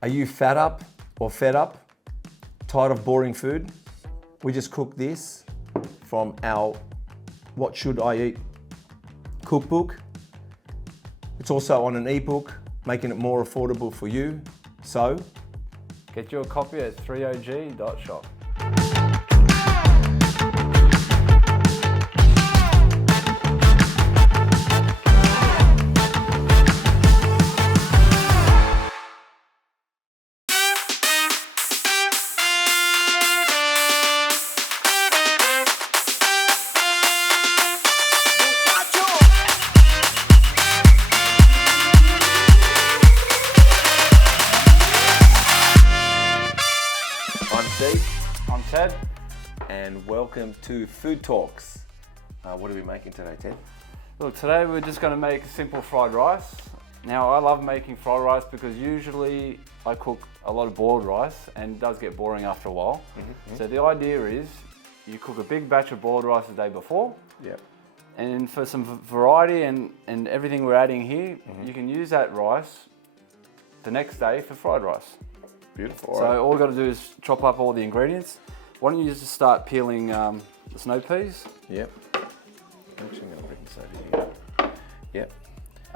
Are you fat up or fed up? Tired of boring food? We just cooked this from our What Should I Eat cookbook. It's also on an ebook, making it more affordable for you. So, get your copy at threeog.shop. I'm Ted. And welcome to Food Talks. What are we making today, Ted? Look, today we're just going to make simple fried rice. Now, I love making fried rice because usually I cook a lot of boiled rice and it does get boring after a while. So the idea is you cook a big batch of boiled rice the day before. Yep. And for some variety and everything we're adding here, you can use that rice the next day for fried rice. Beautiful. So all we've got to do is chop up all the ingredients. Why don't you just start peeling the snow peas? Yep. Actually, I'm going to bring this over here. Yep.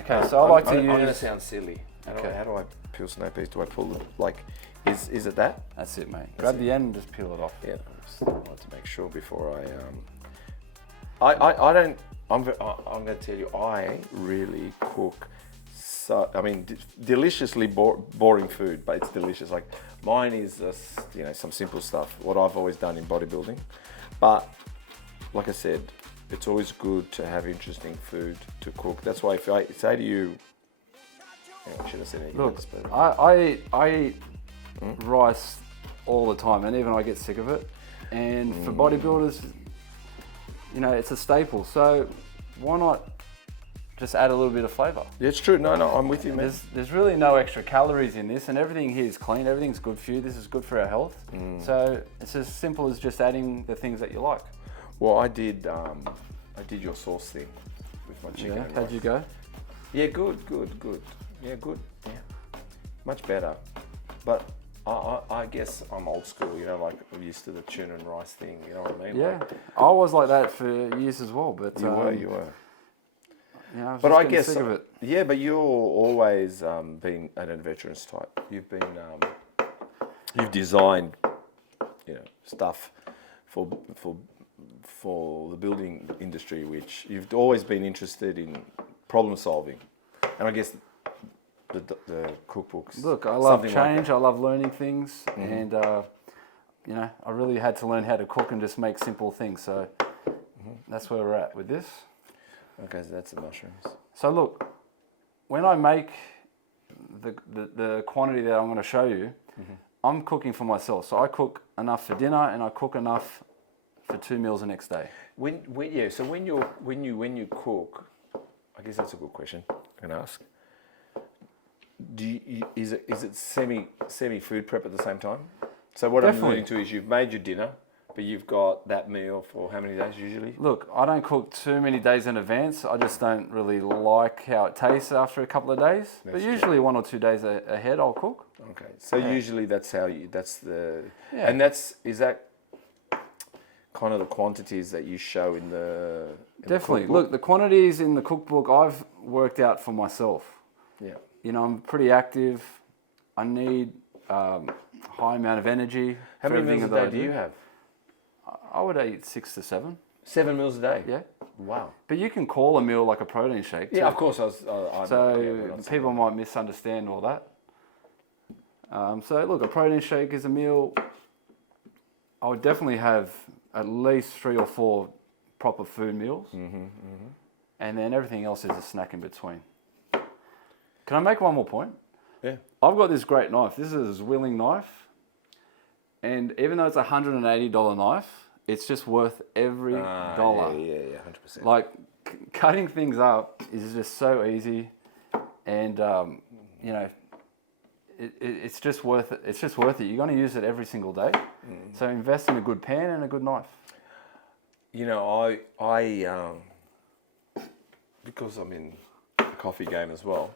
Okay, so I like to use... I'm going to sound silly. How do I peel snow peas? Do I pull them? Like, is it that? That's it, mate. Grab the end and just peel it off. Yeah, I like to make sure before I don't... I'm going to tell you, I really cook... So, I mean, deliciously boring food, but it's delicious. Like mine is just, some simple stuff, what I've always done in bodybuilding. But like I said, it's always good to have interesting food to cook. That's why if I say to you, I should have said anything. Look, I eat rice all the time, and even I get sick of it. And for bodybuilders, it's a staple. So why not just add a little bit of flavour? Yeah, it's true. No, I'm with you, man. There's really no extra calories in this, and everything here is clean. Everything's good for you. This is good for our health. So it's as simple as just adding the things that you like. Well, I did your sauce thing with my chicken. Yeah, how'd you go? Yeah, good. Yeah, good. Yeah, much better. But I guess I'm old school. Like I'm used to the tuna and rice thing. You know what I mean? Yeah, I was like that for years as well. But you were. Yeah, but I guess, sick of it. Yeah, but you're always been an adventurous type. You've designed, stuff for the building industry, which you've always been interested in problem solving. And I guess the cookbooks. Look, I love change. I love learning things, and I really had to learn how to cook and just make simple things. So that's where we're at with this. Okay, so that's the mushrooms. So look, when I make the quantity that I'm going to show you, I'm cooking for myself. So I cook enough for dinner and I cook enough for 2 meals the next day. So when you cook, I guess that's a good question I can ask. Is it semi food prep at the same time? So what I'm alluding to is you've made your dinner, but you've got that meal for how many days usually? Look, I don't cook too many days in advance. I just don't really like how it tastes after a couple of days. But usually 1 or 2 days ahead I'll cook. Okay, so usually is that kind of the quantities that you show in the Definitely. Look, the quantities in the cookbook I've worked out for myself. Yeah. I'm pretty active. I need high amount of energy. How many meals a day do you have? I would eat 6 to 7. 7 meals a day? Yeah. Wow. But you can call a meal like a protein shake. Yeah, of course. So people might misunderstand all that. So look, a protein shake is a meal. I would definitely have at least 3 or 4 proper food meals. And then everything else is a snack in between. Can I make one more point? Yeah. I've got this great knife. This is a Zwilling knife. And even though it's a $180 knife, it's just worth every dollar. Yeah, 100%. Like cutting things up is just so easy, and it's just worth it. It's just worth it. You're going to use it every single day, so invest in a good pan and a good knife. I because I'm in the coffee game as well,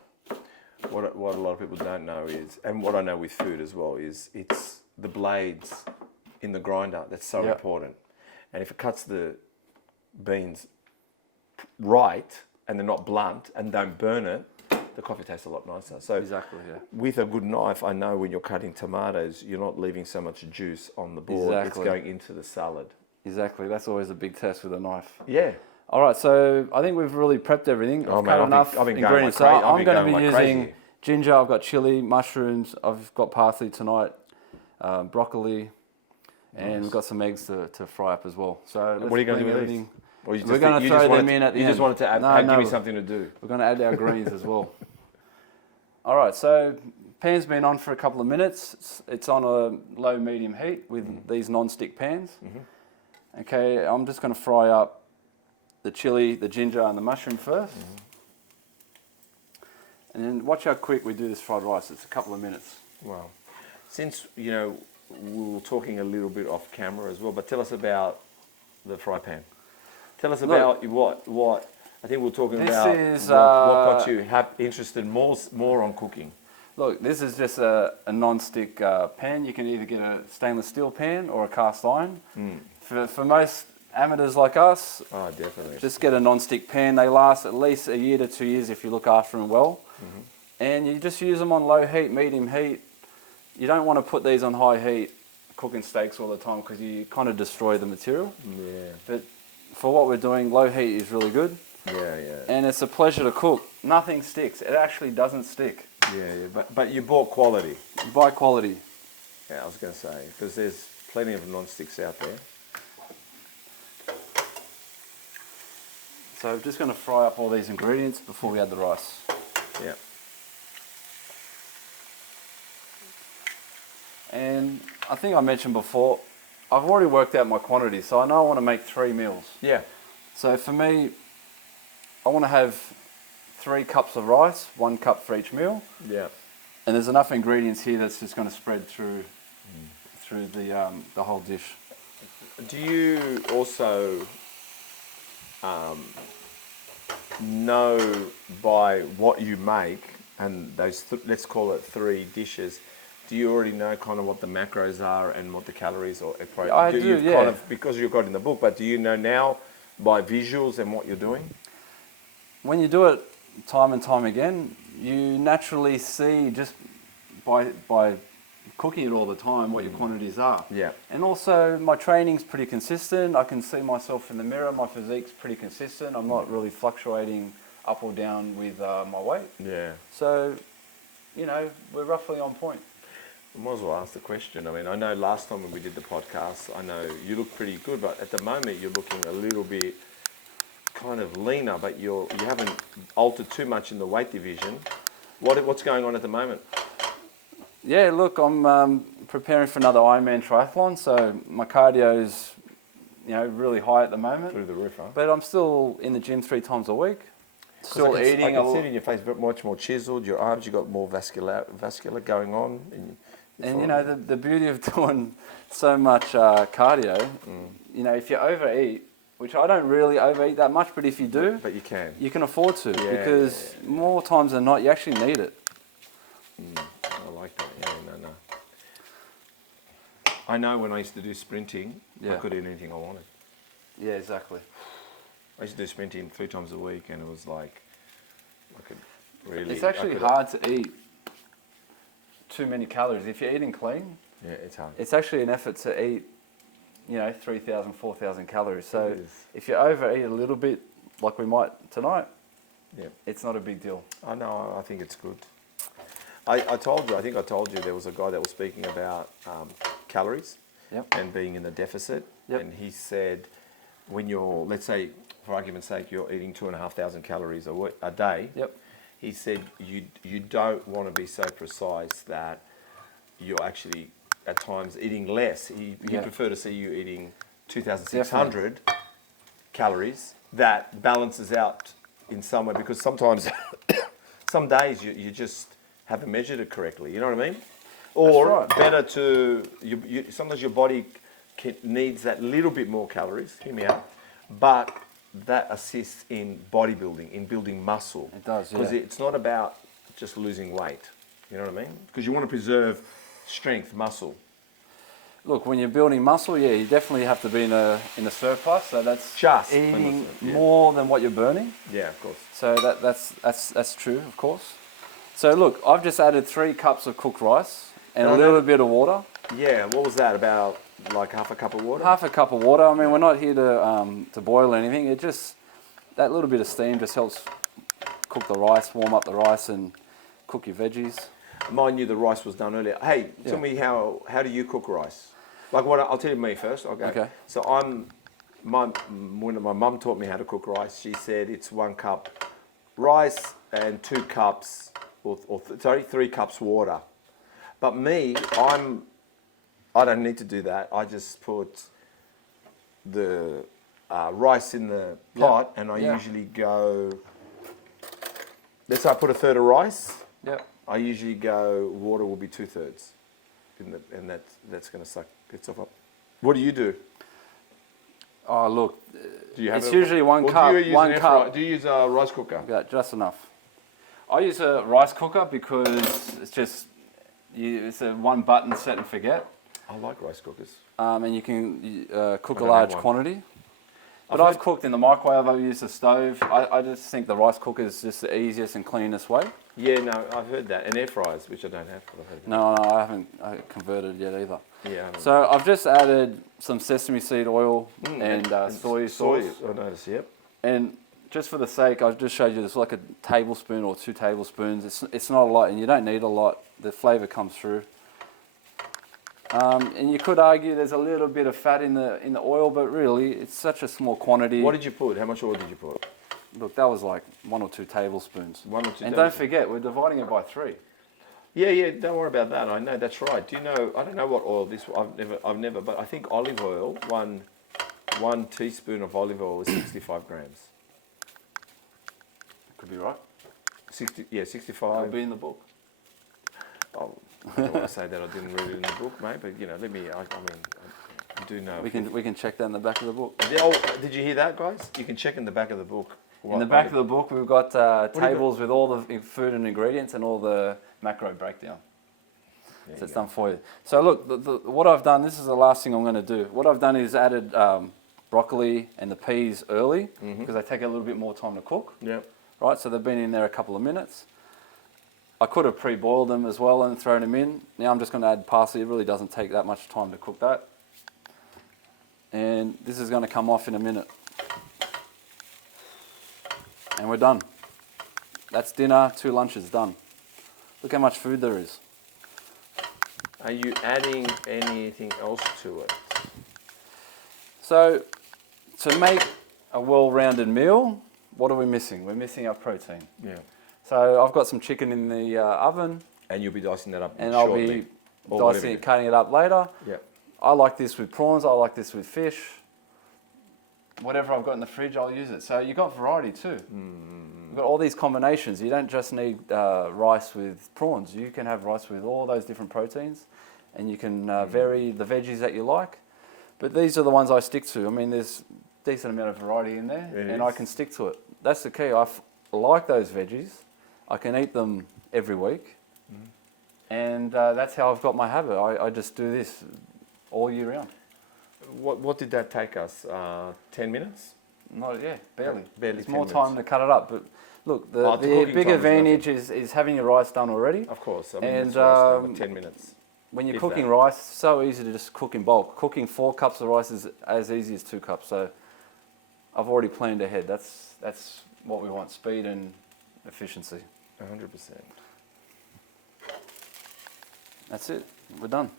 what a lot of people don't know is, and what I know with food as well, is it's the blades in the grinder that's so important. And if it cuts the beans right and they're not blunt and don't burn it, the coffee tastes a lot nicer. So Exactly, yeah. with a good knife, I know when you're cutting tomatoes, you're not leaving so much juice on the board. Exactly. It's going into the salad. Exactly. That's always a big test with a knife. Yeah. All right, so I think we've really prepped everything. I've cut enough I've been ingredients. going like So I'm going to be using crazy. ginger. I've got chili, mushrooms. I've got parsley tonight, broccoli, and we've got some eggs to fry up as well. So let's What are you going to do with everything. these? Or We're going to throw them in at the end. You just wanted to add, give me something to do. We're going to add our greens as well. All right, so pan's been on for a couple of minutes. It's on a low medium heat with these non-stick pans. Okay, I'm just going to fry up the chili, the ginger, and the mushroom first. And then watch how quick we do this fried rice. It's a couple of minutes. Wow. Since, we were talking a little bit off camera as well, but tell us about the fry pan. Tell us about what I think we're talking about what got you interested more on cooking. Look, this is just a non-stick pan. You can either get a stainless steel pan or a cast iron. For most amateurs like us, definitely. Just get a non-stick pan. They last at least a year to 2 years if you look after them well. And you just use them on low heat, medium heat. You don't want to put these on high heat cooking steaks all the time because you kind of destroy the material. Yeah. But for what we're doing, low heat is really good. Yeah. And it's a pleasure to cook. Nothing sticks. It actually doesn't stick. Yeah. But you bought quality. You buy quality. Yeah, I was going to say, because there's plenty of non-sticks out there. So I'm just going to fry up all these ingredients before we add the rice. Yeah. And I think I mentioned before, I've already worked out my quantity, so I know I want to make 3 meals. Yeah. So for me, I want to have 3 cups of rice, 1 cup for each meal. Yeah. And there's enough ingredients here that's just going to spread through the whole dish. Do you also know by what you make and those let's call it 3 dishes? Do you already know kind of what the macros are and what the calories or I do, yeah. Kind of, because you've got it in the book, but do you know now by visuals and what you're doing? When you do it time and time again, you naturally see just by cooking it all the time what your quantities are. Yeah. And also my training's pretty consistent. I can see myself in the mirror. My physique's pretty consistent. I'm not really fluctuating up or down with my weight. Yeah. So, we're roughly on point. I might as well ask the question. I mean, I know last time when we did the podcast, I know you look pretty good, but at the moment you're looking a little bit kind of leaner, but you haven't altered too much in the weight division. What's going on at the moment? Yeah, look, I'm preparing for another Ironman triathlon, so my cardio's, really high at the moment. Through the roof, huh? But I'm still in the gym 3 times a week. Still eating. I can see it in your face, but much more chiseled. Your arms, you got more vascular going on. And the beauty of doing so much cardio, if you overeat, which I don't really overeat that much, but if you do, but you can afford to, because more times than not, you actually need it. I like that. Yeah, no. I know when I used to do sprinting, I could eat anything I wanted. Yeah, exactly. I used to do sprinting 3 times a week, and it was like I could really. It's actually hard to eat too many calories if you're eating clean. Yeah, it's hard. It's actually an effort to eat, 3,000, 4,000 calories. So if you overeat a little bit, like we might tonight, it's not a big deal. I know. I think it's good. I think I told you there was a guy that was speaking about calories and being in the deficit, and he said when you're, let's say, for argument's sake, you're eating 2,500 calories a day. He said you don't want to be so precise that you're actually at times eating less. He prefer to see you eating 2,600 calories. That balances out in some way, because sometimes, some days you just haven't measured it correctly. You know what I mean? Or better to sometimes your body needs that little bit more calories. Hear me out, but that assists in bodybuilding, in building muscle. It does, because it's not about just losing weight. You know what I mean? Because you want to preserve strength, muscle. Look, when you're building muscle, yeah, you definitely have to be in a surplus. So that's Just eating yeah. more than what you're burning. Yeah, of course. So that's true, of course. So look, I've just added 3 cups of cooked rice and a little bit of water. Yeah, what was that? About like half a cup of water? Half a cup of water. I mean, we're not here to boil anything. It just, that little bit of steam just helps cook the rice, warm up the rice, and cook your veggies. Mind you, the rice was done earlier. Hey, tell me how do you cook rice? Like what? I'll tell you me first. Okay. So when my mum taught me how to cook rice, she said it's 1 cup rice and 2 cups, sorry, 3 cups water. But me, I don't need to do that. I just put the rice in the pot, and I usually go. Let's say I put 1/3 of rice. Yep. I usually go. Water will be 2/3, and that's going to suck itself up. What do you do? Oh look, Do you have it's usually 1 cup. Do you use 1 cup. Do you use a rice cooker? Yeah, just enough. I use a rice cooker because it's just it's a 1 button set and forget. I like rice cookers. And you can cook a large quantity. But I've cooked in the microwave. I've used a stove. I just think the rice cooker is just the easiest and cleanest way. Yeah, no, I've heard that. And air fryers, which I don't have. But I've heard that. No, I haven't converted yet either. Yeah. So I've just added some sesame seed oil and soy sauce. I noticed, yep. And just for the sake, I've just showed you this like a tablespoon or 2 tablespoons. It's not a lot, and you don't need a lot. The flavour comes through. And you could argue there's a little bit of fat in the oil, but really it's such a small quantity. What did you put? How much oil did you put? Look, that was like 1 or 2 tablespoons. 1 or 2 And don't forget, we're dividing it by 3. Yeah, don't worry about that. I know, that's right. Do you know, I don't know what oil this, I've never, but I think olive oil, one teaspoon of olive oil is 65 grams. Could be right. 65. It'll be in the book. Oh, I don't want to say that I didn't read it in the book, mate, but you know, I mean, I do know. We can check that in the back of the book. Did you hear that, guys? You can check in the back of the book. In the back of the book, we've got tables with all the food and ingredients and all the macro breakdown. So it's done for you. So look, what I've done, this is the last thing I'm going to do. What I've done is added broccoli and the peas early because they take a little bit more time to cook. Yeah. Right, so they've been in there a couple of minutes. I could have pre-boiled them as well and thrown them in. Now I'm just going to add parsley. It really doesn't take that much time to cook that. And this is going to come off in a minute. And we're done. That's dinner, 2 lunches done. Look how much food there is. Are you adding anything else to it? So, to make a well-rounded meal, what are we missing? We're missing our protein. Yeah. So I've got some chicken in the oven. And you'll be dicing that up and shortly. I'll be dicing it, cutting it up later. Yeah. I like this with prawns. I like this with fish. Whatever I've got in the fridge, I'll use it. So you've got variety too. You've got all these combinations. You don't just need rice with prawns. You can have rice with all those different proteins, and you can vary the veggies that you like. But these are the ones I stick to. I mean, there's a decent amount of variety in there, I can stick to it. That's the key. I like those veggies. I can eat them every week, and that's how I've got my habit. I just do this all year round. What did that take us? 10 minutes? Barely. Barely. It's more time to cut it up. But look, the big advantage is having your rice done already. Of course. I mean, and 10 minutes. When you're cooking rice, it's so easy to just cook in bulk. Cooking 4 cups of rice is as easy as 2 cups. So I've already planned ahead. That's what we want: speed and efficiency. 100%. That's it. We're done.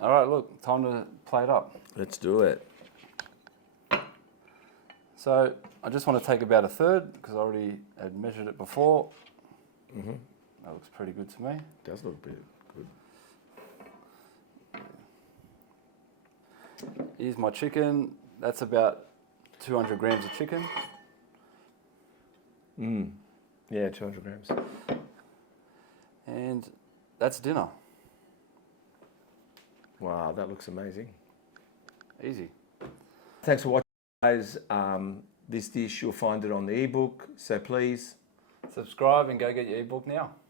All right, look, time to plate up. Let's do it. So I just want to take about 1/3 because I already had measured it before. That looks pretty good to me. Does look good. Here's my chicken. That's about 200 grams of chicken. Yeah, 200 grams. And that's dinner. Wow, that looks amazing. Easy. Thanks for watching, guys. This dish, you'll find it on the ebook, so please Subscribe and go get your ebook now.